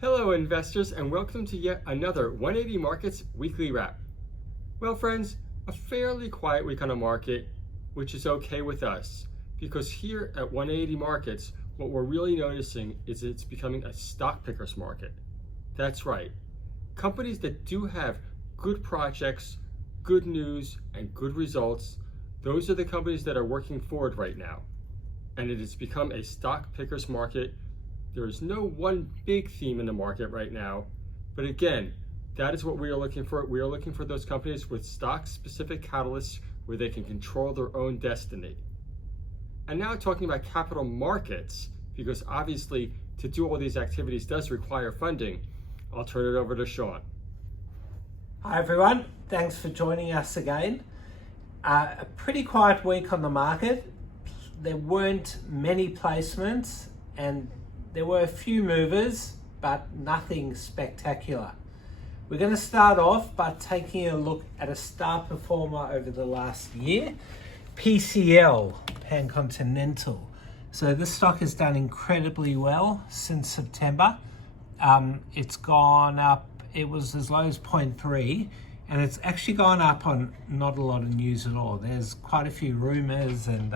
Hello investors and welcome to yet another 180 Markets weekly wrap. Well friends, a fairly quiet week on the market, which is okay with us because here at 180 Markets, what we're really noticing is it's becoming a stock pickers market. That's right. Companies that do have good projects, good news, and good results, those are the companies that are working forward right now. And it has become a stock pickers market. There is no one big theme in the market right now, but again, that is what we are looking for. We are looking for those companies with stock-specific catalysts where they can control their own destiny. And now talking about capital markets, because obviously to do all these activities does require funding, I'll turn it over to Sean. Hi everyone, thanks for joining us again. A pretty quiet week on the market. There weren't many placements and there were a few movers, but nothing spectacular. We're going to start off by taking a look at a star performer over the last year, PCL, Pan Continental. So this stock has done incredibly well since September. It's gone up, it was as low as 0.3, and it's actually gone up on not a lot of news at all. There's quite a few rumors and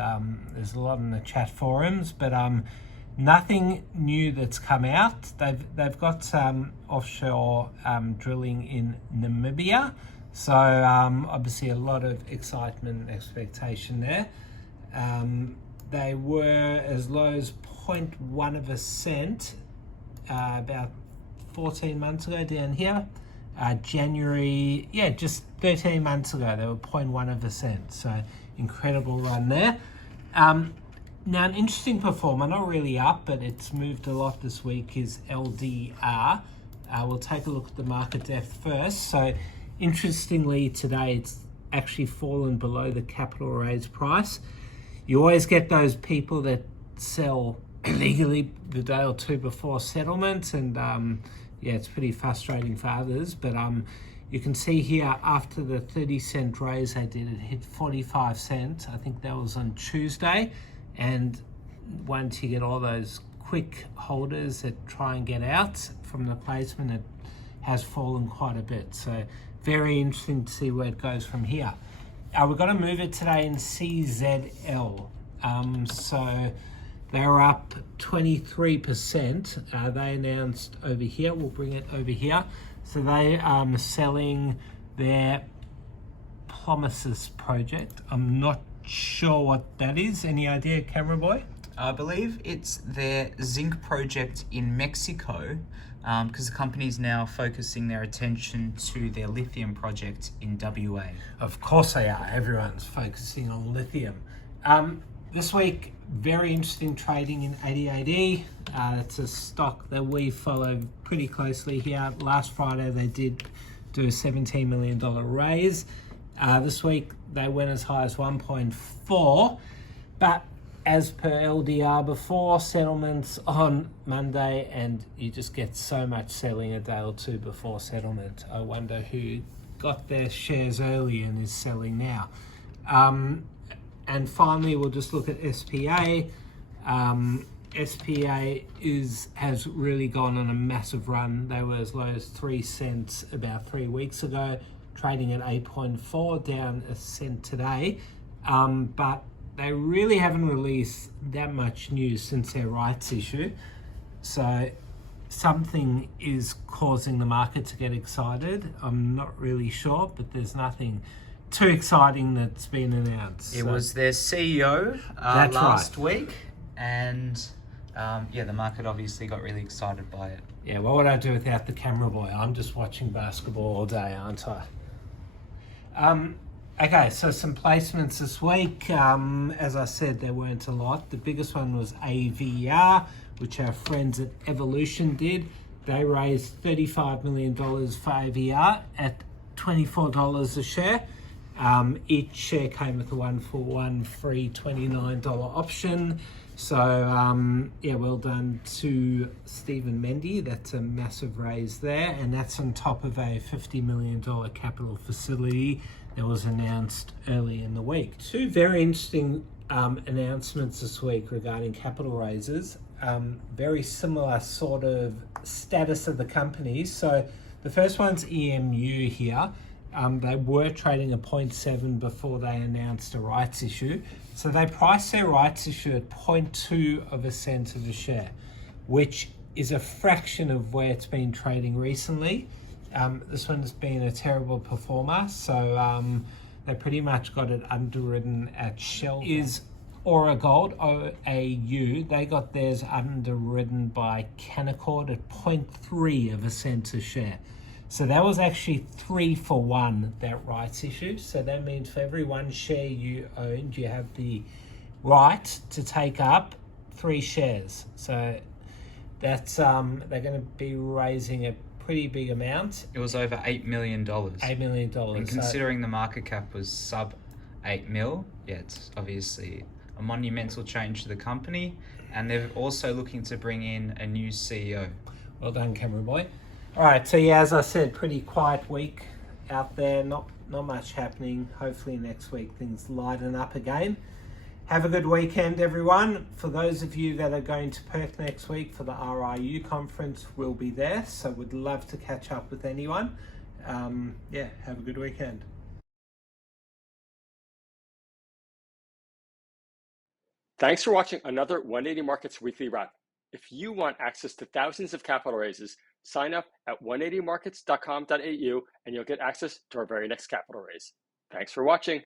there's a lot in the chat forums, but nothing new that's come out. They've got offshore drilling in Namibia, so obviously a lot of excitement and expectation there. They were as low as 0.1 of a cent about 14 months ago down here. January, just 13 months ago, they were 0.1 of a cent. So incredible run there. Now, an interesting performer, not really up, but it's moved a lot this week, is LDR. We'll take a look at the market depth first. So, interestingly, today it's actually fallen below the capital raise price. You always get those people that sell illegally the day or two before settlement, and it's pretty frustrating for others. But you can see here after the 30-cent raise they did, it hit 45 cents. I think that was on Tuesday. And once you get all those quick holders that try and get out from the placement, it has fallen quite a bit. So very interesting to see where it goes from here. We're going to move it today in CZL. So they're up 23%. They announced over here. We'll bring it over here. So they are selling their Plomesis project. I'm not sure what that is. Any idea, camera boy? I believe it's their zinc project in Mexico, because the company is now focusing their attention to their lithium project in WA. Of course they are. Everyone's focusing on lithium. This week, very interesting trading in 88E. It's a stock that we follow pretty closely here. Last Friday, they did do a $17 million raise. This week, they went as high as 1.4, but as per LDR before, settlements on Monday, and you just get so much selling a day or two before settlement. I wonder who got their shares early and is selling now. And finally, we'll just look at SPA. SPA has really gone on a massive run. They were as low as 3 cents about 3 weeks ago, trading at 8.4, down a cent today. But they really haven't released that much news since their rights issue. So something is causing the market to get excited. I'm not really sure, but there's nothing too exciting that's been announced. It was their CEO last week, and the market obviously got really excited by it. Yeah, what would I do without the camera boy? I'm just watching basketball all day, aren't I? Okay, so some placements this week. As I said, there weren't a lot. The biggest one was AVR, which our friends at Evolution did. They raised $35 million for AVR at $24 a share. Each share came with a 1-for-1 free $29 option. So, well done to Stephen Mendy. That's a massive raise there, and that's on top of a $50 million capital facility that was announced early in the week. Two very interesting announcements this week regarding capital raises. Very similar sort of status of the companies. So the first one's EMU here. They were trading at 0.7 before they announced a rights issue. So they priced their rights issue at 0.2 of a cent of a share, which is a fraction of where it's been trading recently. This one has been a terrible performer, so they pretty much got it underwritten at Shell. Is Aura Gold, OAU, they got theirs underwritten by Canaccord at 0.3 of a cent a share. So that was actually 3 for 1, that rights issue. So that means for every one share you owned, you have the right to take up 3 shares. So that's they're going to be raising a pretty big amount. It was over $8 million. $8 million. And considering the market cap was sub 8 mil, yeah, it's obviously a monumental change to the company. And they're also looking to bring in a new CEO. Well done, Cameron boy. All right, so yeah, as I said, pretty quiet week out there. Not much happening. Hopefully next week things lighten up again. Have a good weekend, everyone. For those of you that are going to Perth next week for the RIU conference, we'll be there. So would love to catch up with anyone. Yeah, have a good weekend. Thanks for watching another 180 Markets Weekly Wrap. If you want access to thousands of capital raises, sign up at 180markets.com.au and you'll get access to our very next capital raise. Thanks for watching.